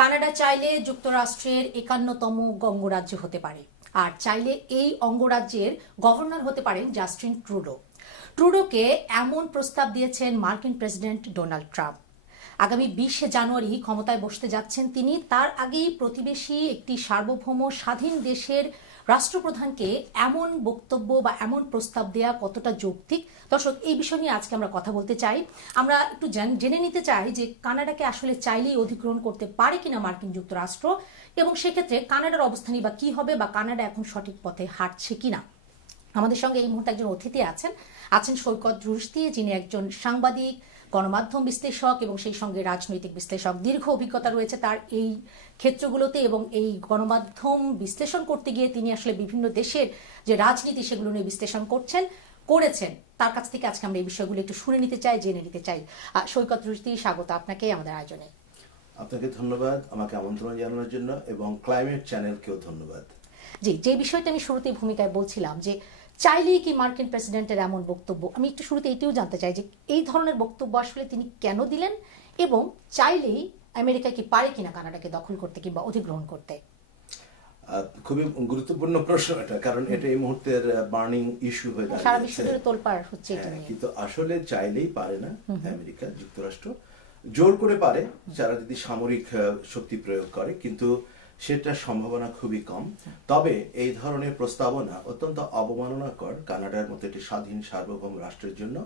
Canada চাইলে যুক্তরাষ্ট্রের ৫১তম অঙ্গরাজ্য হতে পারে, আর চাইলে এই অঙ্গরাজ্যের গভর্নর হতে পারেন জাস্টিন ট্রুডো। ট্রুডোকে এমন প্রস্তাব দিয়েছেন মার্কিন প্রেসিডেন্ট ডোনাল্ড ট্রাম্প। আগামী ২০ জানুয়ারি ক্ষমতায় বসতে যাচ্ছেন তিনি। তার আগেই প্রতিবেশী একটি সার্বভৌম স্বাধীন দেশের রাষ্ট্রপ্রধানকে এমন বক্তব্য বা এমন প্রস্তাব দেয়া কতটা যৌক্তিক? দর্শক, এই বিষয় নিয়ে আজকে আমরা কথা বলতে চাই। আমরা একটু জেনে নিতে চাই যে কানাডাকে আসলে চাইলেই অধিগ্রহণ করতে পারে কিনা মার্কিন যুক্তরাষ্ট্র, এবং সেক্ষেত্রে কানাডার অবস্থানই বা কি হবে, বা কানাডা এখন সঠিক পথে হাঁটছে কিনা। আমাদের সঙ্গে এই মুহূর্তে একজন অতিথি আছেন সৈকত রুশদী, যিনি একজন সাংবাদিক, গণমাধ্যম বিশ্লেষক এবং সেই সঙ্গে রাজনৈতিক বিশ্লেষক। দীর্ঘ অভিজ্ঞতা রয়েছে তার এই ক্ষেত্রগুলোতে, এবং এই গণমাধ্যম বিশ্লেষণ করতে গিয়ে তিনি আসলে বিভিন্ন দেশের যে রাজনীতি সেগুলো নিয়ে বিশ্লেষণ করেছেন। তার কাছ থেকে আজকে আমরা এই বিষয়গুলো একটু শুনে নিতে চাই, জেনে নিতে চাই। সৈকত রুশদী, স্বাগত আপনাকে আমাদের আয়োজনে। আপনাকে ধন্যবাদ আমাকে আমন্ত্রণ জানানোর জন্য, এবং ক্লাইমেট চ্যানেলকেও ধন্যবাদ। জি, যে বিষয়টা আমি শুরুতেই ভূমিকায় বলছিলাম যে চাইলেই কি মার্কিন প্রেসিডেন্টের এমন বক্তব্য, আমি একটু শুরুতে এটিও জানতে চাই যে এই ধরনের বক্তব্য আসলে তিনি কেন দিলেন, এবং চাইলেই আমেরিকা কি পারে কিনা কানাডাকে দখল করতে কিংবা অধিগ্রহণ করতে? খুবই গুরুত্বপূর্ণ প্রশ্ন এটা, কারণ এটা এই মুহূর্তের বার্নিং ইস্যু হয়ে দাঁড়িয়েছে, সারা বিশ্ব জুড়ে তোলপাড় হচ্ছে এটা নিয়ে। কিন্তু আসলে চাইলেই পারে না আমেরিকা যুক্তরাষ্ট্র। জোর করে পারে যারা যদি সামরিক শক্তি প্রয়োগ করে, কিন্তু সেটার সম্ভাবনা খুবই কম। তবে এই ধরনের প্রস্তাবনা অত্যন্ত অবমাননাকর কানাডার মতো একটি স্বাধীন সার্বভৌম রাষ্ট্রের জন্য,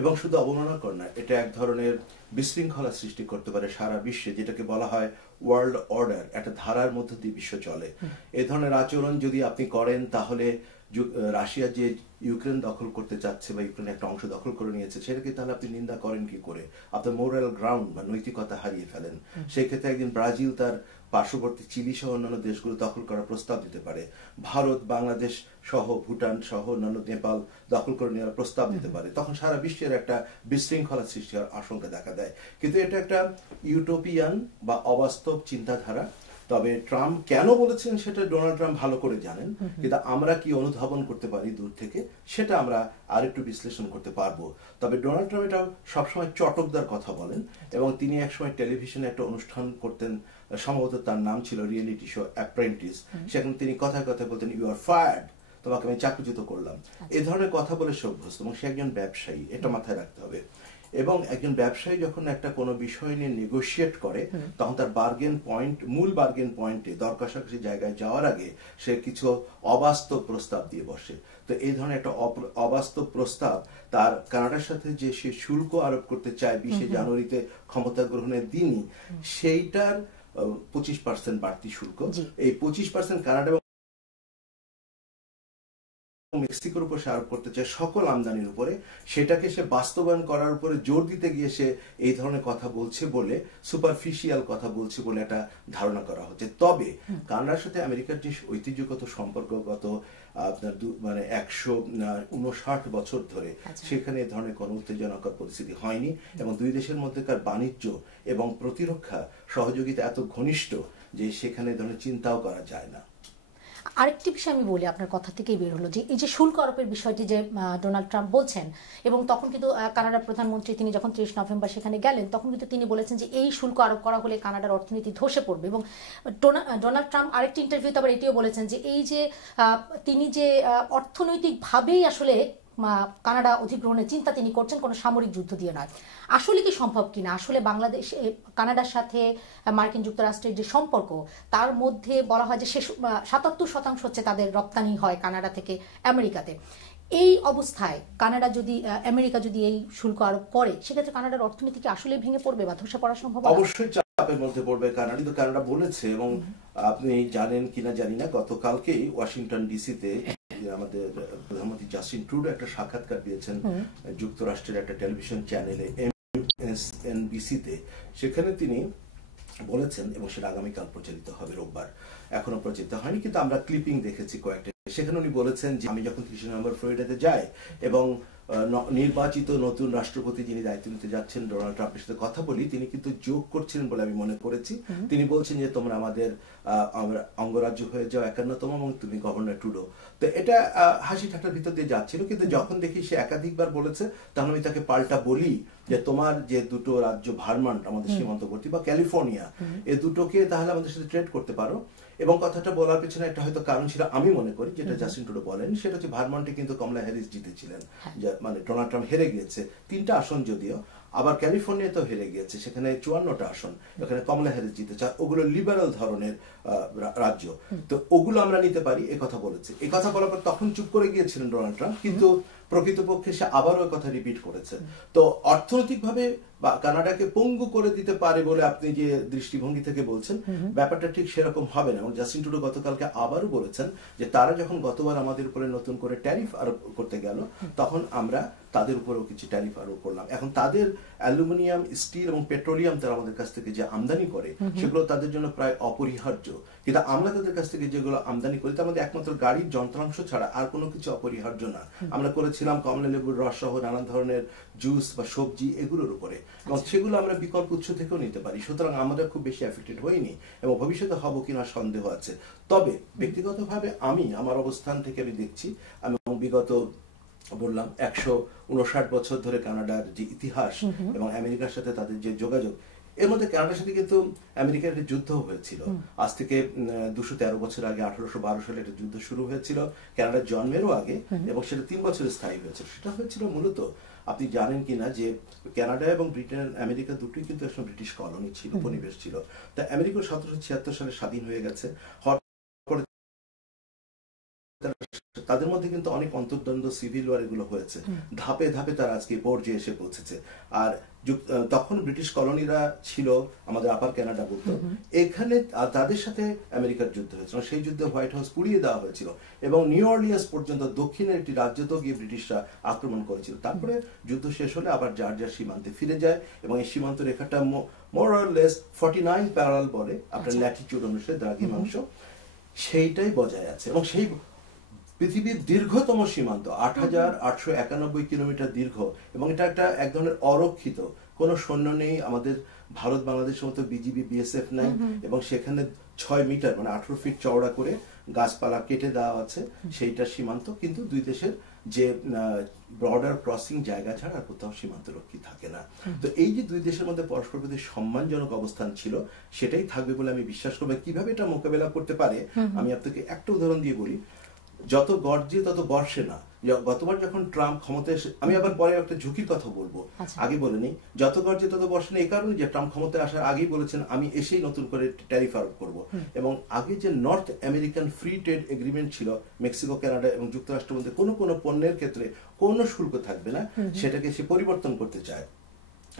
এবং শুধু অবমাননাকর না, এটা এক ধরনের বিশৃঙ্খলা সৃষ্টি করতে পারে সারা বিশ্বে, যেটাকে বলা হয় ওয়ার্ল্ড অর্ডার, একটা ধারার মধ্য দিয়ে বিশ্ব চলে। এই ধরনের আচরণ যদি আপনি করেন, তাহলে রাশিয়া যে ইউক্রেন দখল করতে চাচ্ছে বা ইউক্রেনের একটা অংশ দখল করে নিয়েছে, সেটাকে তাহলে আপনি নিন্দা করেন কি করে? আপনার মোরাল গ্রাউন্ড বা নৈতিকতা হারিয়ে ফেলেন। সেই ক্ষেত্রে একদিন ব্রাজিল তার পার্শ্ববর্তী চিলি সহ অন্যান্য দেশগুলো দখল করার প্রস্তাব দিতে পারে, ভারত, বাংলাদেশ সহ, ভুটান সহ অন্যান্য, নেপাল দখল করে নেওয়ার প্রস্তাব দিতে পারে। তখন সারা বিশ্বের একটা বিশৃঙ্খলা সৃষ্টি হওয়ার আশঙ্কা দেখা দেয়। কিন্তু এটা একটা ইউটোপিয়ান বা অবাস্তব চিন্তাধারা। তবে ট্রাম্প কেন বলেছেন সেটা ডোনাল্ড ট্রাম্প ভালো করে জানেন, কিন্তু আমরা কি অনুধাবন করতে পারি দূর থেকে সেটা আমরা আরেকটু বিশ্লেষণ করতে পারবো। তবে ডোনাল্ড ট্রাম্প এটা সবসময় চটকদার কথা বলেন, এবং তিনি একসময় টেলিভিশনে একটা অনুষ্ঠান করতেন, সম্ভবত তার নাম ছিল রিয়েলিটি শো অ্যাপ্রেন্টিস। সেখানে তিনি কথায় কথায় বলতেন, ইউ আর ফায়ার্ড, তোমাকে আমি চাকরিচ্যুত করলাম। এই ধরনের কথা বলে সে অভ্যস্ত, এবং সে একজন ব্যবসায়ী, এটা মাথায় রাখতে হবে। এবং একজন ব্যবসায়ী যখন একটা কোনো বিষয় নিয়ে নেগোশিয়েট করে, তখন তার মূল বার্গেন পয়েন্টে দর কষাকষি জায়গায় যাওয়ার আগে সে কিছু অবাস্তব প্রস্তাব দিয়ে বসে। তো এই ধরনের একটা অবাস্তব প্রস্তাব, তার কানাডার সাথে যে সে শুল্ক আরোপ করতে চায় ২০ জানুয়ারিতে ক্ষমতা গ্রহণের দিনই, সেইটার 25% বাড়তি শুল্ক, এই 25% কানাডা মেক্সিকোর উপর সে আরোপ করতে চায় সকল আমদানির উপরে, সেটাকে সে বাস্তবায়ন করার উপরে জোর দিতে গিয়ে সে এই ধরনের কথা বলছে বলে, সুপারফিশিয়াল কথা বলছে বলে একটা ধারণা করা হচ্ছে। তবে কানাডার সাথে আমেরিকার যে ঐতিহ্যগত সম্পর্ক গত আপনার 159 বছর ধরে, সেখানে এ ধরনের কোনো উত্তেজনাকর পরিস্থিতি হয়নি, এবং দুই দেশের মধ্যেকার বাণিজ্য এবং প্রতিরক্ষা সহযোগিতা এত ঘনিষ্ঠ যে সেখানে এ ধরনের চিন্তাও করা যায় না। আরেকটি বিষয় আমি বলি, আপনার কথা থেকেই বের হলো যে এই যে শুল্ক আরোপের বিষয়টি যে ডোনাল্ড ট্রাম্প বলছেন, এবং তখন কিন্তু কানাডার প্রধানমন্ত্রী তিনি যখন 30 নভেম্বর সেখানে গেলেন, তখন কিন্তু তিনি বলেছেন যে এই শুল্ক আরোপ করা হলে কানাডার অর্থনীতি ধসে পড়বে। এবং ডোনাল্ড ট্রাম্প আরেকটি ইন্টারভিউতে আবার এটিও বলেছেন যে এই যে তিনি যে অর্থনৈতিকভাবেই আসলে কানাডা অধিগ্রহণের চিন্তা তিনি করছেন, কোনো সামরিক যুদ্ধ দিয়ে নয়। আসলে কি সম্ভব কিনা? আসলে বাংলাদেশ কানাডার সাথে মার্কিন যুক্তরাষ্ট্রের যে সম্পর্ক, তার মধ্যে বলা হয় যে 77% হচ্ছে তাদের রপ্তানি হয় কানাডা থেকে আমেরিকাতে। এই অবস্থায় আমেরিকা যদি এই শুল্ক আরোপ করে, সেক্ষেত্রে কানাডার অর্থনীতি কি আসলে ভেঙে পড়বে বা ধসে পড়ার সম্ভাবনা? অবশ্যই চাপের মধ্যে পড়বে কানাডা। তো কানাডা বলেছে, এবং আপনি জানেন কিনা জানি না, গতকালকেই ওয়াশিংটন ডিসিতে আমাদের প্রধানমন্ত্রী জাস্টিন ট্রুডো একটা সাক্ষাৎকার দিয়েছেন যুক্তরাষ্ট্রের একটা টেলিভিশন চ্যানেলে MSNBC-তে। সেখানে তিনি বলেছেন, এবং সেটা আগামীকাল প্রচারিত হবে, রোববার, এখনো প্রচারিত হয়নি, কিন্তু আমরা ক্লিপিং দেখেছি কয়েকটা। সেখানে উনি বলেছেন যে আমি যখন 30 নভেম্বর ফ্লোরিডাতে যাই, এবং নির্বাচিত নতুন রাষ্ট্রপতি যিনি দায়িত্ব নিতে যাচ্ছেন ডোনাল্ড ট্রাম্পের সাথে কথা বলি, তিনি কিন্তু যোগ করছিলেন বলে আমি মনে করেছি। তিনি বলছেন যে তোমরা আমাদের অঙ্গরাজ্য হয়ে যাও 51তম, এবং তুমি গভর্নর ট্রুডো। তো এটা হাসি ঠাট্টার ভিতর দিয়ে যাচ্ছিল, কিন্তু যখন দেখি সে একাধিকবার বলেছে, তখন আমি তাকে পাল্টা বলি যে তোমার যে দুটো রাজ্য ভারমান্ট আমাদের সীমান্তবর্তী বা ক্যালিফোর্নিয়া, এই দুটোকে তাহলে আমাদের সাথে ট্রেড করতে পারো। এবং কথাটা বলার পেছনে একটা হয়তো কারণ ছিল, আমি মনে করি, যেটা জাস্টিন ট্রুডো বলেন, সেটা হচ্ছে ভারমান্টে কিন্তু কমলা হ্যারিস জিতেছিলেন, মানে ডোনাল্ড ট্রাম্প হেরে গিয়েছে 3টা আসন যদিও, আবার ক্যালিফোর্নিয়াতেও হেরে গিয়েছে, সেখানে 54টা আসন, এখানে কমলা হ্যারিস জিতেছে, ওগুলো লিবারাল ধরনের রাজ্য, তো ওগুলো আমরা নিতে পারি, এ কথা বলেছে। এই কথা বলার পর তখন চুপ করে গিয়েছিলেন ডোনাল্ড ট্রাম্প, কিন্তু প্রকৃতপক্ষে সে আবারও কথা রিপিট করেছে। তো অর্থনৈতিকভাবে বা কানাডাকে পঙ্গু করে দিতে পারে বলে আপনি যে দৃষ্টিভঙ্গি থেকে বলছেন, ব্যাপারটা ঠিক সেরকম হবে না। এবং জাস্টিন ট্রুডো গতকালকে আবারও বলেছেন যে তারা যখন গতবার আমাদের উপরে নতুন করে ট্যারিফ আরোপ করতে গেল, তখন আমরা তাদের উপরেও কিছু ট্যারিফ আরোপ করলাম। এখন তাদের অ্যালুমিনিয়াম, স্টিল এবং পেট্রোলিয়াম তারা আমাদের কাছ থেকে যে আমদানি করে, সেগুলো তাদের জন্য প্রায় অপরিহার্য, কিন্তু আমরা তাদের কাছ থেকে যেগুলো আমদানি করি তার মধ্যে একমাত্র গাড়ির যন্ত্রাংশ ছাড়া আর কোনো কিছু অপরিহার্য না। আমরা করেছিলাম কমলা লেবুর রস সহ নানান ধরনের জুস বা সবজি, এগুলোর উপরে, এবং সেগুলো আমরা বিকল্প উৎস থেকেও নিতে পারি। সুতরাং আমরা খুব বেশি এফেক্টেড হইনি, এবং ভবিষ্যতে হব কিনা সন্দেহ আছে। তবে ব্যক্তিগতভাবে আমি আমার অবস্থান থেকে আমি দেখছি, আমি বিগত বললাম 159 বছর ধরে কানাডার যে ইতিহাস এবং আমেরিকার সাথে তাদের যে যোগাযোগ, এর মধ্যে কানাডার সাথে কিন্তু আমেরিকার একটা যুদ্ধ হয়েছিল আজ থেকে 213 বছর আগে। 1812 সালে একটা যুদ্ধ শুরু হয়েছিল কানাডার জন্মেরও আগে, এবং সেটা 3 বছর স্থায়ী হয়েছিল। সেটা হয়েছিল মূলত, আপনি জানেন কিনা, যে কানাডা এবং ব্রিটেন, আমেরিকা দুটোই কিন্তু একটা ব্রিটিশ কলোনি ছিল, উপনিবেশ ছিল। তা আমেরিকা 1776 সালে স্বাধীন হয়ে গেছে। তাদের মধ্যে কিন্তু অনেক অন্তর্দ্বন্দ্ব, সিভিল ওয়ার, এগুলো হয়েছে। ধাপে ধাপে তারা আজকে পর্যায়ে এসে পৌঁছেছে। আর তখন ব্রিটিশ কলোনিরা ছিল আমাদের আপার কানাডা বলতো, এখানে তাদের সাথে আমেরিকার যুদ্ধ হয়েছিল। সেই যুদ্ধে হোয়াইট হাউস পুড়িয়ে দেওয়া হয়েছিল, এবং নিউ অর্লিয়ান্স পর্যন্ত দক্ষিণের একটি রাজ্যতেও গিয়ে ব্রিটিশরা আক্রমণ করেছিল। তারপরে যুদ্ধ শেষ হলে আবার যার যার সীমান্তে ফিরে যায়, এবং এই সীমান্ত রেখাটা মোর অর লেস 49 প্যারালাল বলে আপনার ল্যাটিটিউড অনুসারে, দ্রাঘিমাংশ, সেইটাই বজায় আছে। এবং সেই পৃথিবীর দীর্ঘতম সীমান্ত 8891 কিলোমিটার দীর্ঘ, এবং এটা একটা এক ধরনের অরক্ষিত, কোনো সৈন্য নেই, আমাদের ভারত বাংলাদেশের মতো বিজিবি বিএসএফ নাই, এবং সেখানে 6 মিটার মানে 18 ফিট চওড়া করে গাছপালা কেটে দেওয়া আছে, সেইটা সীমান্ত। কিন্তু দুই দেশের যে বর্ডার ক্রসিং জায়গা ছাড়া আর কোথাও সীমান্ত রক্ষী থাকে না। তো এই যে দুই দেশের মধ্যে পরস্পর প্রতি সম্মানজনক অবস্থান ছিল, সেটাই থাকবে বলে আমি বিশ্বাস করব। কিভাবে এটা মোকাবেলা করতে পারে, আমি আপনাকে একটা উদাহরণ দিয়ে বলি। যত গর্জে তত বর্ষে না। গতবার যখন ট্রাম্প ক্ষমতায় এসে, আমি আবার পরে একটা ঝুঁকির কথা বলবো, আগে বলে নেই, যত গর্জে তত বর্ষে না এই কারণে যে ট্রাম্প ক্ষমতায় আসার আগেই বলেছেন আমি এসেই নতুন করে ট্যারিফ আরোপ করব। এবং আগে যে north American free trade agreement ছিল মেক্সিকো, কানাডা এবং যুক্তরাষ্ট্রের মধ্যে, কোনো কোনো পণ্যের ক্ষেত্রে কোনো শুল্ক থাকবে না, সেটাকে সে পরিবর্তন করতে চায়,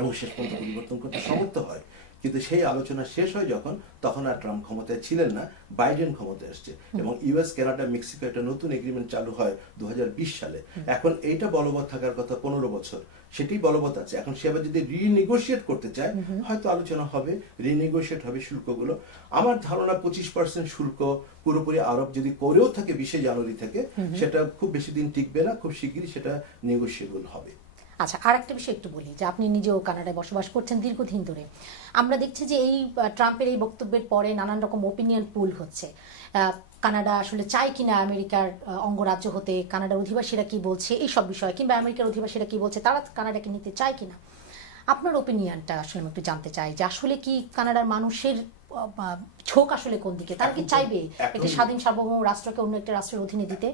এবং শেষ পর্যন্ত পরিবর্তন করতে সমর্থ হয়। কিন্তু সেই আলোচনা শেষ হয় যখন, তখন আর ট্রাম্প ক্ষমতায় ছিলেন না, বাইডেন ক্ষমতায় আসছে, এবং ইউএস, কানাডা, মেক্সিকো একটা নতুন এগ্রিমেন্ট চালু হয় 2020 সালে। এখন এইটা বলবৎ থাকার কথা 15 বছর, সেটি বলবৎ আছে। এখন সে আবার যদি রিনেগোশিয়েট করতে চায়, হয়তো আলোচনা হবে, রিনেগোশিয়েট হবে শুল্কগুলো। আমার ধারণা 25% শুল্ক পুরোপুরি আরোপ যদি করেও থাকে 20 জানুয়ারি থেকে, সেটা খুব বেশি দিন টিকবে না, খুব শীঘ্রই সেটা নেগোশিয়েবল হবে। আচ্ছা, আর একটা বিষয় একটু বলি, যে আপনি নিজেও কানাডায় বসবাস করছেন দীর্ঘদিন ধরে। আমরা দেখছি যে এই ট্রাম্পের এই বক্তব্যের পরে নানান রকম ওপিনিয়ন পুল হচ্ছে। কানাডা আসলে চায় কিনা আমেরিকার অঙ্গরাজ্য হতে, কানাডার অধিবাসীরা কি বলছে এই সব বিষয়ে, কিংবা আমেরিকার অধিবাসীরা কি বলছে, তারা কানাডাকে নিতে চায় কিনা। আপনার ওপিনিয়নটা আসলে আমি একটু জানতে চাই, যে আসলে কি কানাডার মানুষের ঝোঁক আসলে কোন দিকে? তারা কি চাইবে একটি স্বাধীন সার্বভৌম রাষ্ট্রকে অন্য একটা রাষ্ট্রের অধীনে দিতে?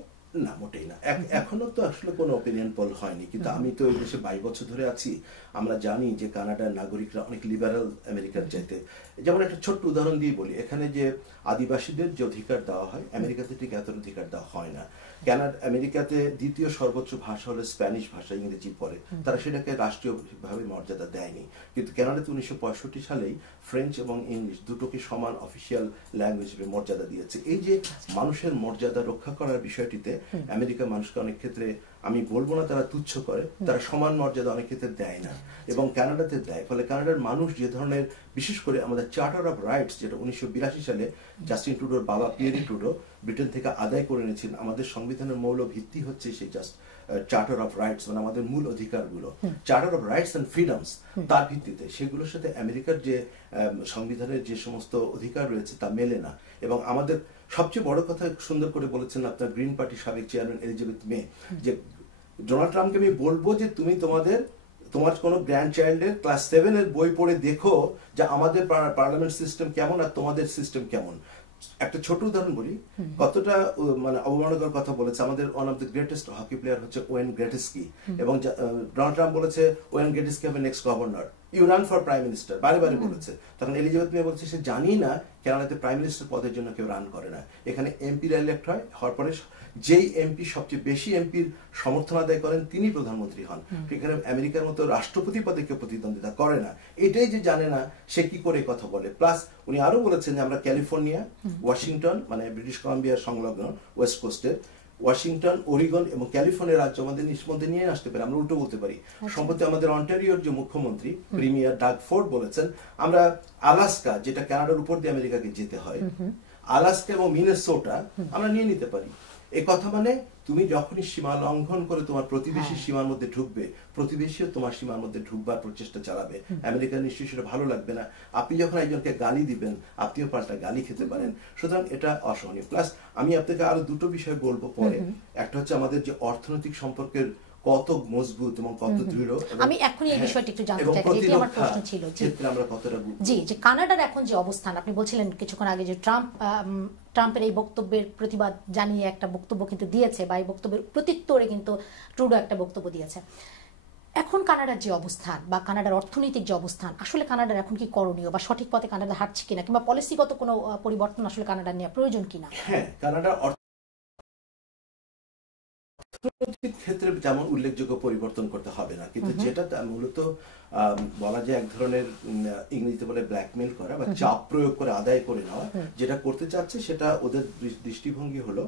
না, মোটেই না। এখনো তো আসলে কোনো অপিনিয়ন পোল হয়নি, কিন্তু আমি তো এই দেশে 22 বছর ধরে আছি। আমরা জানি যে কানাডার নাগরিকরা অনেক লিবারাল আমেরিকার চাইতে। যেমন একটা ছোট্ট উদাহরণ দিয়ে বলি, এখানে যে আদিবাসীদের যে অধিকার দেওয়া হয়, আমেরিকাতে ঠিক এত অধিকার দেওয়া হয় না। আমেরিকাতে দ্বিতীয় সর্বোচ্চ ভাষা হলো স্প্যানিশ ভাষা, ইংরেজি পড়ে, তারা সেটাকে রাষ্ট্রীয়ভাবে মর্যাদা দেয়নি। কিন্তু কানাডাতে 1965 সালেই ফ্রেঞ্চ এবং ইংলিশ দুটোকে সমান অফিসিয়াল ল্যাঙ্গুয়েজ হিসেবে মর্যাদা দিয়েছে। এই যে মানুষের মর্যাদা রক্ষা করার বিষয়টিতে আমেরিকা মানুষকে অনেক ক্ষেত্রে আমি বলবো না তারা তুচ্ছ করে, তারা সমান মর্যাদা অনেক ক্ষেত্রে দেয় না, এবং কানাডাতে দেয়। ফলে কানাডার মানুষ যে ধরনের, বিশেষ করে আমাদের চার্টার অফ রাইটস, যেটা 1982 সালে জাস্টিন ট্রুডোর বাবা পিয়েরি ট্রুডো ব্রিটেন থেকে আদায় করে এনেছিলেন, আমাদের সংবিধানের মৌল ভিত্তি হচ্ছে সেই চার্টার অফ রাইটস, মানে আমাদের মূল অধিকারগুলো, charter of rights and freedoms, তার ভিত্তিতে সেগুলোর সাথে আমেরিকার যে সংবিধানের যে সমস্ত অধিকার রয়েছে তা মেলে না। এবং আমাদের সবচেয়ে বড় কথা সুন্দর করে বলেছেন আপনার গ্রিন পার্টির সাবেক চেয়ারম্যান এলিজাবেথ মে, যে ডোনাল্ড ট্রাম্পকে আমি বলবো যে তুমি তোমার কোনো গ্র্যান্ড চাইল্ডের ক্লাস 7 এর বই পড়ে দেখো যে আমাদের পার্লামেন্ট সিস্টেম কেমন আর তোমাদের সিস্টেম কেমন। একটা ছোট উদাহরণ বলি, কতটা মানে অবমাননাকর কথা বলেছে। আমাদের one of the greatest hockey player হচ্ছে ওয়েন গ্রেটিস্কি, এবং ডোনাল্ড ট্রাম্প বলেছে ওয়েন গ্রেটিস্কি হবে next governor, you run for prime minister, বারে বারে বলেছে। তখন এলিজাবেথ মে বলছে সে জানি না কানাডাতে প্রাইম মিনিস্টার পদের জন্য কেউ রান করে না, এখানে এমপিরা ইলেক্ট হয়, হওয়ার পরে যেই এমপি সবচেয়ে বেশি এমপির সমর্থন আদায় করেন তিনি প্রধানমন্ত্রী হন। সেখানে আমেরিকার মতো রাষ্ট্রপতি পদে কেউ প্রতিদ্বন্দ্বিতা করে না। এটাই যে জানে না সে কি করে কথা বলে। প্লাস উনি আরো বলেছেন যে আমরা ক্যালিফোর্নিয়া, ওয়াশিংটন মানে ব্রিটিশ কলাম্বিয়ার সংলগ্ন ওয়েস্ট কোস্টের ওয়াশিংটন, ওরিগন এবং ক্যালিফোর্নিয়া রাজ্য আমাদের মধ্যে নিয়ে আসতে পারি। আমরা উল্টো বলতে পারি। সম্প্রতি আমাদের অন্টারিওর যে মুখ্যমন্ত্রী প্রিমিয়ার ডাগ ফোর্ড বলেছেন আমরা আলাস্কা, যেটা কানাডার উপর দিয়ে আমেরিকাকে যেতে হয়, আলাস্কা এবং মিনেসোটা আমরা নিয়ে নিতে পারি। এ কথা মানে তুমি যখনই সীমা লঙ্ঘন করে তোমার প্রতিবেশী সীমার মধ্যে ঢুকবে, প্রতিবেশীও তোমার সীমার মধ্যে ঢুকবার প্রচেষ্টা চালাবে। আমেরিকার নিশ্চয়ই সেটা ভালো লাগবে না। আপনি যখন একজনকে গালি দিবেন, আপনিও পাল্টা গালি খেতে পারেন। সুতরাং এটা অসহনীয়। প্লাস আমি আপনাকে আরো দুটো বিষয় বলবো পরে। একটা হচ্ছে আমাদের যে অর্থনৈতিক সম্পর্কের কত মজবুত এবং কত দৃঢ়। আমি এখনই এই বিষয়টা একটু জানতে চাই, এটি আমার প্রশ্ন ছিল। আমরা কতটা জি, যে কানাডার এখন যে অবস্থান, আপনি বলছিলেন কিছুক্ষণ আগে যে ট্রাম্পের এই বক্তব্যের প্রতিবাদ জানিয়ে একটা বক্তব্য কিন্তু দিয়েছে, বা এই বক্তব্যের প্রত্যুত্তরে কিন্তু ট্রুডো একটা বক্তব্য দিয়েছে। এখন কানাডার যে অবস্থান বা কানাডার অর্থনৈতিক যে অবস্থান, আসলে কানাডার এখন কি করণীয়, বা সঠিক পথে কানাডা হাঁটছে কিনা, কিংবা পলিসিগত কোনো পরিবর্তন আসলে কানাডার নেওয়া প্রয়োজন কিনা? হ্যাঁ, কানাডার অর্থনৈতিক ক্ষেত্রে যেমন উল্লেখযোগ্য পরিবর্তন করতে হবে না, কিন্তু যেটা মূলত বলা যায় এক ধরনের ইংরেজিতে বলে ব্ল্যাকমেল করা বা চাপ প্রয়োগ করে আদায় করে নেওয়া, যেটা করতে চাচ্ছে সেটা ওদের দৃষ্টিভঙ্গি হলো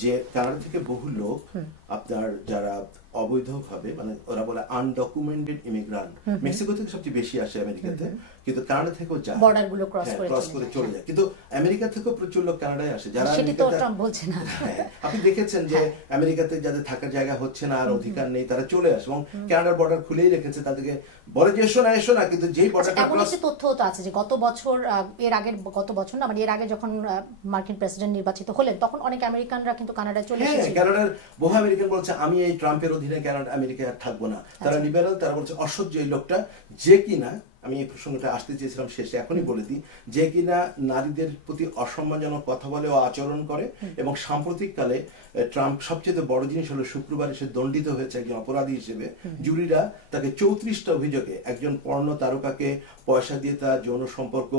যে কানাডা থেকে বহু লোক আপনার যারা অবৈধভাবে, মানে ওরা বলে আনডকুমেন্টেড ইমিগ্রান্ট, মেক্সিকো থেকে সবচেয়ে বেশি আসে আমেরিকাতে, কিন্তু কানাডা থেকেও যায়, বর্ডারগুলো ক্রস করে চলে যায়। কিন্তু আমেরিকা থেকেও প্রচুর লোক কানাডায় আসে, যারা বলছে না। আপনি দেখেছেন যে আমেরিকাতে যাদের থাকার জায়গা হচ্ছে না আর অধিকার নেই তারা চলে আসে, এবং কানাডার বর্ডার খুলেই রেখেছে, তাদেরকে বলে যে এসো না, কিন্তু যেই বর্ডারটা ক্রস, তথ্য তো আছে যে গত বছর এর আগে যখন মার্কিন প্রেসিডেন্ট নির্বাচিত হলেন তখন অনেক আমেরিকানরা কিন্তু কানাডায় চলে এসেছে। কানাডার বহু আমেরিকান বলছে আমি এই ট্রাম্পের অধীনে কানাডা আমেরিকায় আর থাকবো না। তারা লিবারাল, তারা বলছে অসহ্য এই লোকটা, যে কিনা, আমি এই প্রসঙ্গটা আসতে চেয়েছিলাম শেষে, এখনই বলে দিই, যে কিনা নারীদের প্রতি অসম্মানজনক কথা বলে ও আচরণ করে। এবং সাম্প্রতিককালে ট্রাম্প সবচেয়ে বড় জিনিস হলো শুক্রবার সে দণ্ডিত হয়েছে একজন অপরাধী হিসেবে। জুরিরা তাকে 34টা অভিযোগে, একজন পর্নো তারকাকে পয়সা দিয়ে তার যৌন সম্পর্ক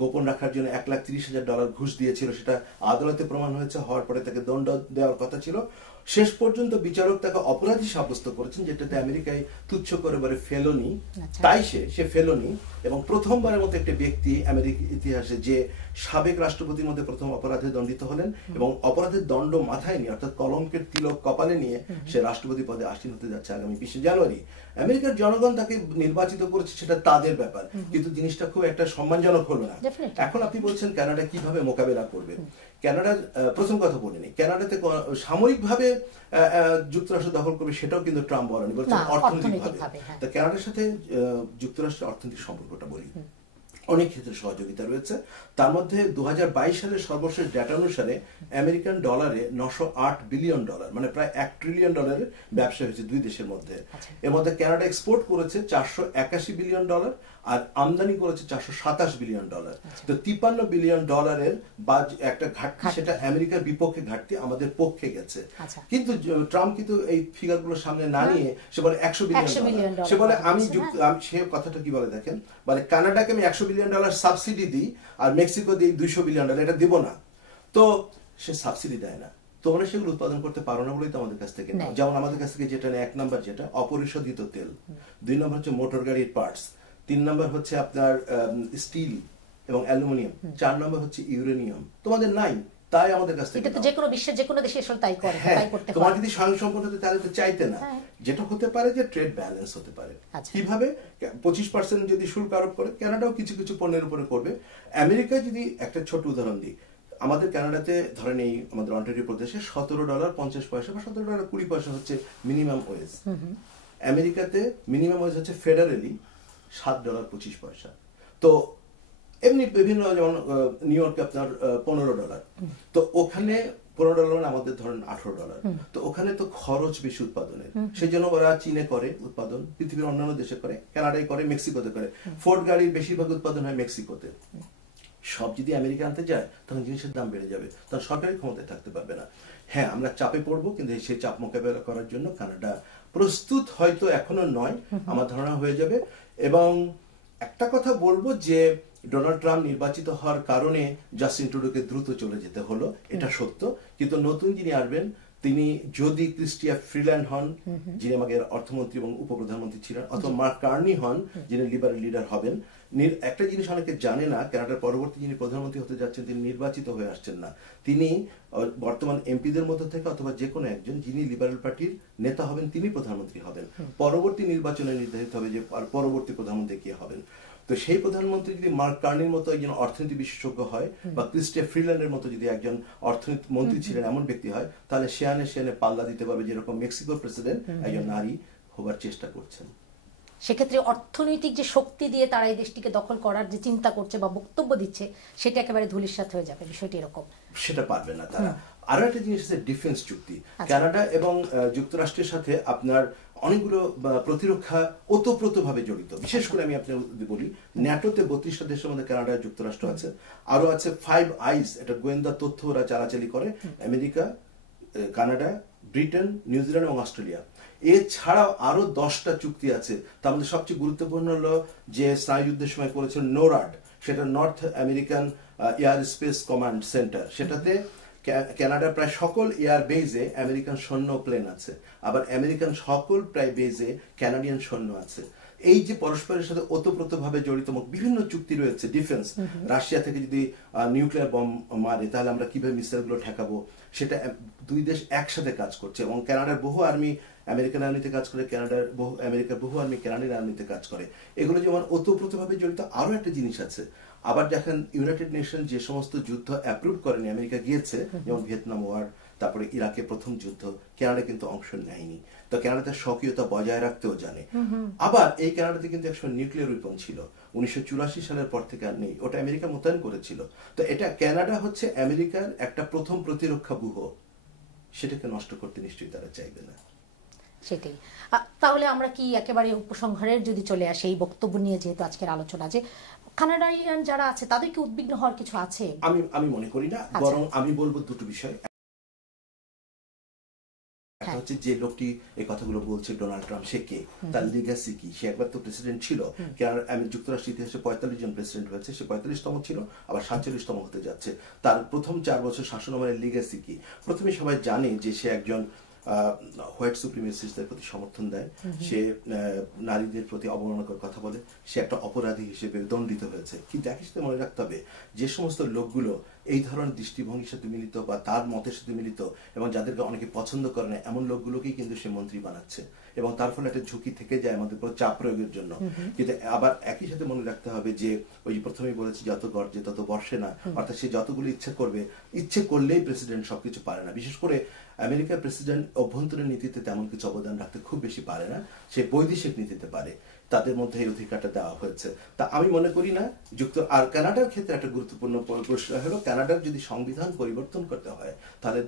গোপন রাখার জন্য $1,30,000 ঘুষ দিয়েছিল, সেটা আদালতে প্রমাণ হয়েছে। হওয়ার পরে তাকে দণ্ড দেওয়ার কথা ছিল। শেষ পর্যন্ত বিচারক তাকে অপরাধী সাব্যস্ত করেছেন, যেটাতে আমেরিকায় তুচ্ছ করে বলে ফেলনি। তাই সে ফেলনি, এবং প্রথমবারের মতো একটা ব্যক্তি আমেরিকার ইতিহাসে যে সাবেক রাষ্ট্রপতির মধ্যে প্রথম অপরাধে দণ্ডিত হলেন, এবং অপরাধের দণ্ড মাথায় নিয়ে, অর্থাৎ কলঙ্কের তিলক কপালে নিয়ে সে রাষ্ট্রপতি পদে আসীন হতে যাচ্ছে আগামী 20 জানুয়ারি। আমেরিকার জনগণ তাকে নির্বাচিত করেছে, সেটা তাদের ব্যাপার, কিন্তু জিনিসটা খুব একটা সম্মানজনক হলো না। এখন আপনি বলছেন কানাডা কিভাবে মোকাবেলা করবে। কানাডার প্রথম কথা বলিনি, কানাডাতে সামরিকভাবে যুক্তরাষ্ট্র দখল করবে সেটাও কিন্তু ট্রাম্প বলেনি, বলছেন অর্থনৈতিকভাবে। তা কানাডার সাথে যুক্তরাষ্ট্রের অর্থনৈতিক সম্পর্কটা বলি, অনেক ক্ষেত্রে সহযোগিতা রয়েছে। তার মধ্যে 2022 সালের সর্বশেষ ডেটা অনুসারে আমেরিকান ডলারে $908 বিলিয়ন, মানে প্রায় $1 ট্রিলিয়ন ব্যবসা হয়েছে দুই দেশের মধ্যে। এর মধ্যে কানাডা এক্সপোর্ট করেছে $481 বিলিয়ন, আর আমদানি করেছে $427 বিলিয়ন। তো $53 বিলিয়ন একটা ঘাটতি, সেটা আমেরিকার বিপক্ষে ঘাটতি, আমাদের পক্ষে গেছে। কিন্তু ট্রাম্প কিন্তু এই ফিগারগুলো সামনে না নিয়ে সে বলে $100 বিলিয়ন। সে বলে সে কথাটা কি বলে দেখেন, বলে কানাডাকে আমি $100 বিলিয়ন সাবসিডি দিই আর মেক্সিকো দিই $200 বিলিয়ন, এটা দিব না। তো সে সাবসিডি দেয় না, তোমরা সেগুলো উৎপাদন করতে পারো না বলেই তো আমাদের কাছ থেকে, যেমন আমাদের কাছ থেকে যেটা নেয়, 1 নম্বর যেটা অপরিশোধিত তেল, 2 নম্বর হচ্ছে মোটর গাড়ির পার্টস, 3 নম্বর হচ্ছে আপনার স্টিল এবং অ্যালুমিনিয়াম, 4 নম্বর হচ্ছে ইউরেনিয়াম। তোমাদের নাই, তাই আমাদের কাছ থেকে এটা তো যে কোনো বিশ্বের যে কোনো দেশে আসলে তাই করে, তাই করতে হয়। তোমার যদি স্বয়ংসম্পূর্ণ হতে তাহলে তো চাইতে না। যেটা হতে পারে যে ট্রেড ব্যালেন্স হতে পারে। কিভাবে? 25% যদি শুল্ক আরোপ করে, কানাডাও কিছু কিছু পণ্যের উপরে করবে। আমেরিকায় যদি একটা ছোট উদাহরণ দিই, আমাদের কানাডাতে ধরেন এই আমাদের অন্টারিও প্রদেশে $17.50 বা $17.20 হচ্ছে মিনিমাম ওয়েজ। আমেরিকাতে মিনিমাম ওয়েজ হচ্ছে ফেডারেলি $7.25। তো এমনি বিভিন্ন, যেমন নিউ ইয়র্কে আপনার $15। তো ওখানে $15 মানে আমাদের ধরেন $18। তো ওখানে তো খরচ বেশি উৎপাদনের, সেই জন্য ওরা চীনে করে উৎপাদন, পৃথিবীর অন্যান্য দেশে করে, কানাডায় করে, মেক্সিকোতে করে। ফোর্ড গাড়ির বেশিরভাগ উৎপাদন হয় মেক্সিকোতে। সব যদি আমেরিকা আনতে যায় তখন জিনিসের দাম বেড়ে যাবে, তখন সরকারি ক্ষমতায় থাকতে পারবে না। হ্যাঁ, আমরা চাপে পড়বো, কিন্তু সেই চাপ মোকাবেলা করার জন্য কানাডা প্রস্তুত হয়তো এখনো নয়, আমার ধারণা হয়ে যাবে। এবং একটা কথা বলবো যে ডোনাল্ড ট্রাম্প নির্বাচিত হওয়ার কারণে জাস্টিন ট্রুডোকে দ্রুত চলে যেতে হলো, এটা সত্য। কিন্তু নতুন যিনি আসবেন তিনি যদি ক্রিস্টিয়া ফ্রিল্যান্ড হন, যিনি আমাদের অর্থমন্ত্রী এবং উপপ্রধানমন্ত্রী ছিলেন, অথবা মার্ক কার্নি হন, যিনি লিবারেল লিডার হবেন। একটা জিনিস অনেকে জানে না, কানাডার পরবর্তী যিনি প্রধানমন্ত্রী হতে যাচ্ছেন তিনি নির্বাচিত হয়ে আসছেন না। তিনি বর্তমান এমপিদের মধ্যে থেকে অথবা যে কোনো একজন যিনি লিবারেল পার্টির নেতা হবেন তিনি প্রধানমন্ত্রী হবেন। পরবর্তী নির্বাচনে নির্ধারিত হবে যে পরবর্তী প্রধানমন্ত্রী কে হবেন। তো সেই প্রধানমন্ত্রী যদি মার্ক কার্নির মতো একজন অর্থনীতি বিশেষজ্ঞ হয়, বা ক্রিস্টিয়া ফ্রিল্যান্ডের মতো যদি একজন অর্থনীতি মন্ত্রী ছিলেন এমন ব্যক্তি হয়, তাহলে সেয়ানে পাল্লা দিতে পারবে, যেরকম মেক্সিকোর প্রেসিডেন্ট একজন নারী হবার চেষ্টা করছেন। সেক্ষেত্রে অর্থনৈতিক যে শক্তি দিয়ে তারা এই দেশটিকে দখল করার যে চিন্তা করছে বা বক্তব্য দিচ্ছে, সেটা একেবারে ধূলিসাৎ হয়ে যাবে, বিষয়টি এরকম। সেটা পারবে না তারা। আরো একটা জিনিস আছে ডিফেন্স চুক্তি। কানাডা এবং যুক্তরাষ্ট্রের সাথে আপনার অনেকগুলো প্রতিরক্ষা ওতপ্রোতভাবে জড়িত। বিশেষ করে আমি আপনাকে বলি, ন্যাটোতে 32টা দেশের মধ্যে কানাডা যুক্তরাষ্ট্র আছে। আরো আছে 5 আইস, এটা গোয়েন্দা তথ্য ওরা চালাচালি করে, আমেরিকা, কানাডা, ব্রিটেন, নিউজিল্যান্ড এবং অস্ট্রেলিয়া। এছাড়াও আরো 10টা চুক্তি আছে। তার মধ্যে সবচেয়ে গুরুত্বপূর্ণ হলো যে স্নায়ুযুদ্ধের সময় করেছিল নোরাড, সেটা north American air space command centre. সেটাতে কানাডার প্রায় সকল এয়ার বেজে আমেরিকান সৈন্য প্লেন আছে, আবার আমেরিকান সকল প্রায় বেজে কানাডিয়ান সৈন্য আছে। এই যে পরস্পরের সাথে ওতপ্রোতভাবে জড়িত বিভিন্ন চুক্তি রয়েছে ডিফেন্স। রাশিয়া থেকে যদি নিউক্লিয়ার বম মারে তাহলে আমরা কিভাবে মিসাইলগুলো ঠেকাবো, সেটা দুই দেশ একসাথে কাজ করছে। এবং কানাডার বহু আর্মি আমেরিকান আর্মিতে কাজ করে, আমেরিকার বহু আর্মি কানাডিয়ান আর্মিতে কাজ করে। এগুলো যেমন ওতপ্রোতভাবে জড়িত। আরো একটা জিনিস আছে, আবার দেখেন ইউনাইটেড নেশন যে সমস্ত যুদ্ধ অ্যাপ্রুভ করেনি, আমেরিকা গিয়েছে, যেমন ভিয়েতনাম ওয়ার, তারপরে ইরাকের প্রথম যুদ্ধ, কানাডা কিন্তু অংশ নেয়নি। তো কানাডা তার স্বকীয়তা বজায় রাখতেও জানে। আবার এই কানাডাতে কিন্তু একসময় নিউক্লিয়ার উইপন ছিল, 1984 সালের পর থেকে আর নেই, ওটা আমেরিকা মোতায়েন করেছিল। তো এটা কানাডা হচ্ছে আমেরিকার একটা প্রথম প্রতিরক্ষা ব্যূহ, সেটাকে নষ্ট করতে নিশ্চয়ই তারা চাইবে না। সেটাই। তাহলে আমরা কি একেবারে উপসংহারের যদি চলে আসে এই বক্তব্য নিয়ে, যেহেতু আজকের আলোচনা, যে কানাডিয়ান যারা আছে তাদেরকে উদ্বিগ্ন হওয়ার কিছু আছে? আমি মনে করি না, বরং আমি বলবো দুটো বিষয়। একটা হচ্ছে যে লোকটি এই কথাগুলো বলছে ডোনাল্ড ট্রাম্প, সে কে, তার লিগ্যাসি কি? সে একবার তো প্রেসিডেন্ট ছিল, যুক্তরাষ্ট্রের ইতিহাসে 45 জন প্রেসিডেন্ট হয়েছে, সে 45তম ছিল, আবার 47তম হতে যাচ্ছে। তার প্রথম 4 বছর শাসনামলের লিগ্যাসি কি? প্রথমে সবাই জানে যে সে একজন হোয়াইট সুপ্রিমেসিস্টদের প্রতি সমর্থন দেয়, সে নারীদের প্রতি অবমাননাকর কথা বলে, সে একটা অপরাধী হিসেবে দণ্ডিত হয়েছে। কিন্তু একই সাথে মনে রাখতে হবে যে সমস্ত লোকগুলো এই ধরনের দৃষ্টিভঙ্গির সাথে মিলিত বা তার মতের সাথে মিলিত এবং যাদেরকে অনেকে পছন্দ করে না, এমন লোকগুলোকেই কিন্তু সে মন্ত্রী বানাচ্ছে, এবং তার ফলে একটা ঝুঁকি থেকে যায় আমাদের উপর চাপ প্রয়োগের জন্য। কিন্তু আবার একই সাথে মনে রাখতে হবে যে ওই প্রথমেই বলেছি, যত গর্জে তত বর্ষে না, অর্থাৎ সে যতগুলো ইচ্ছে করবে, ইচ্ছে করলেই প্রেসিডেন্ট সবকিছু পারে না। বিশেষ করে আমেরিকার প্রেসিডেন্ট অভ্যন্তরীণ নীতিতে তেমন কিছু অবদান রাখতে খুব বেশি পারে না, সে বৈদেশিক নীতিতে পারে, তাদের মধ্যে এই অধিকারটা দেওয়া হয়েছে। তা আমি মনে করি না আর কানাডার ক্ষেত্রে একটা গুরুত্বপূর্ণ প্রশ্ন হলো, কানাডার যদি সংবিধান পরিবর্তন করতে হয় তাহলে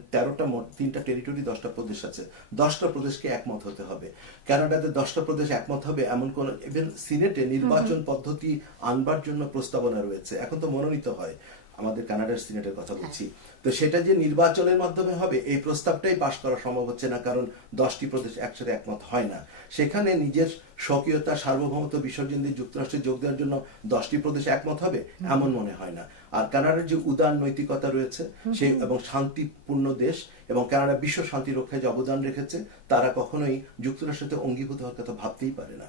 3টা টেরিটরি, 10টা প্রদেশ আছে, 10টা প্রদেশকে একমত হতে হবে। কানাডাতে 10টা প্রদেশ একমত হবে এমন কোন, ইভেন সিনেটে নির্বাচন পদ্ধতি আনবার জন্য প্রস্তাবনা রয়েছে, এখন তো মনোনীত হয়, আমাদের কানাডার সিনেটের কথা বলছি। তো সেটা যে নির্বাচনের মাধ্যমে হবে এই প্রস্তাবটাই পাশ করা সম্ভব হচ্ছে না, কারণ 10টি প্রদেশ একসাথে একমত হয় না। সেখানে নিজের স্বকীয়তা সার্বভৌমত্ব বিসর্জন দিয়ে যুক্তরাষ্ট্রে যোগ দেওয়ার জন্য 10টি প্রদেশ একমত হবে এমন মনে হয় না। আর কানাডার যে উদার নৈতিকতা রয়েছে সেই এবং শান্তিপূর্ণ দেশ, এবং কানাডা বিশ্ব শান্তি রক্ষায় যে অবদান রেখেছে, তারা কখনোই যুক্তরাষ্ট্রের সাথে অঙ্গীভূত হওয়ার কথা ভাবতেই পারে না।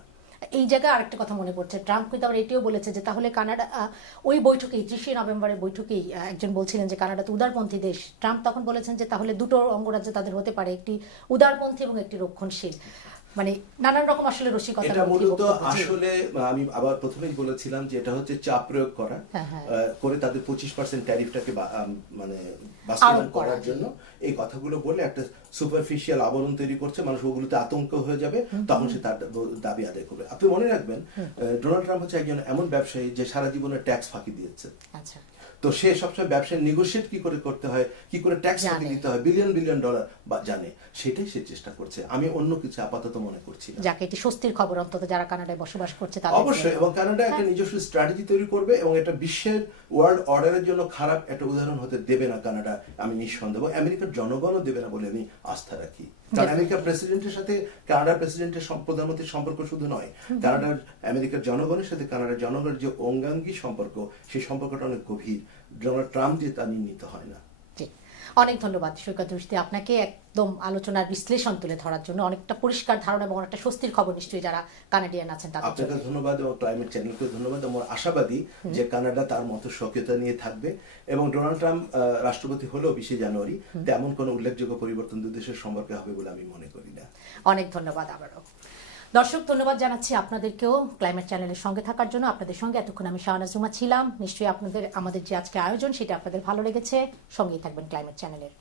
এই জায়গায় আরেকটা কথা মনে পড়ছে, ট্রাম্প কিন্তু আবার এটিও বলেছে যে তাহলে কানাডা ওই বৈঠকেই 30 নভেম্বরের বৈঠকেই একজন বলছিলেন যে কানাডা তো উদারপন্থী দেশ, ট্রাম্প তখন বলেছেন যে তাহলে দুটো অঙ্গরাজ্য তাদের হতে পারে, একটি উদারপন্থী এবং একটি রক্ষণশীল। মানে নানান রকম আসলে রসিকতা। এটা মূলত আসলে আমি আবার প্রথমেই বলেছিলাম যে এটা হচ্ছে চাপ প্রয়োগ করা, করে তাদের 25% ট্যারিফটাকে মানে বাস্তবায়ন করার জন্য এই কথাগুলো বলে একটা সুপারফিশিয়াল আবরণ তৈরি করছে, মানুষ ওগুলোতে আতঙ্ক হয়ে যাবে, তখন সে তার দাবি আদায় করবে। আপনি মনে রাখবেন ডোনাল্ড ট্রাম্প হচ্ছে একজন এমন ব্যবসায়ী যে সারা জীবনে ট্যাক্স ফাঁকি দিয়েছে। আচ্ছা, তো সে সবসময় ব্যবসায় নেগোশিয়েট কি করে করতে হয়, কি করে ট্যাক্স ফাঁকি দিতে হয়, বিলিয়ন বিলিয়ন ডলার বা জানে, সেটাই সে চেষ্টা করছে। আমি অন্য কিছু আপাতত মনে করছি না। যাকে এটি স্বস্তির খবর অন্তত যারা কানাডায় বসবাস করছে তাদের। অবশ্যই, এবং কানাডা একটা নিজস্ব স্ট্র্যাটেজি তৈরি করবে এবং এটা বিশ্বের ওয়ার্ল্ড অর্ডারের জন্য খারাপ একটা উদাহরণ হতে দেবে না কানাডা, আমি নিঃসন্দেহ, এবং আমেরিকার জনগণও দেবে না বলে আমি আস্থা রাখি। কারণ আমেরিকার প্রেসিডেন্টের সাথে কানাডার প্রেসিডেন্টের প্রধানমন্ত্রীর সম্পর্ক শুধু নয়, কানাডার আমেরিকার জনগণের সাথে কানাডার জনগণের যে অঙ্গাঙ্গী সম্পর্ক, সেই সম্পর্কটা অনেক গভীর। ডোনাল্ড ট্রাম্প দিয়ে তা নির্মিত হয় না। অনেক ধন্যবাদ সৈকত রুশদী আপনাকে একদম আলোচনার বিশ্লেষণ তুলে ধরার জন্য। অনেকটা পরিষ্কার ধারণা এবং অনেকটা স্বস্তির খবর নিশ্চয়ই যারা কানাডিয়ান আছেন তাদের। আপনাকে ধন্যবাদ এবং ক্লাইমেট চ্যানেলকে ধন্যবাদ। আমার আশাবাদী যে কানাডা তার মতো সক্রিয়তা নিয়ে থাকবে এবং ডোনাল্ড ট্রাম্প রাষ্ট্রপতি হলেও 20 জানুয়ারি তেমন কোনো উল্লেখযোগ্য পরিবর্তন দুই দেশের সম্পর্কে হবে বলে আমি মনে করি না। অনেক ধন্যবাদ আবারও। দর্শক, ধন্যবাদ জানাচ্ছি আপনাদেরকেও ক্লাইমেট চ্যানেলের সঙ্গে থাকার জন্য। আপনাদের সঙ্গে এতক্ষণ আমি শাহনাজ জুমা ছিলাম। নিশ্চয়ই আমাদের যে আজকে আয়োজন সেটা আপনাদের ভালো লেগেছে। সঙ্গেই থাকবেন ক্লাইমেট চ্যানেলের।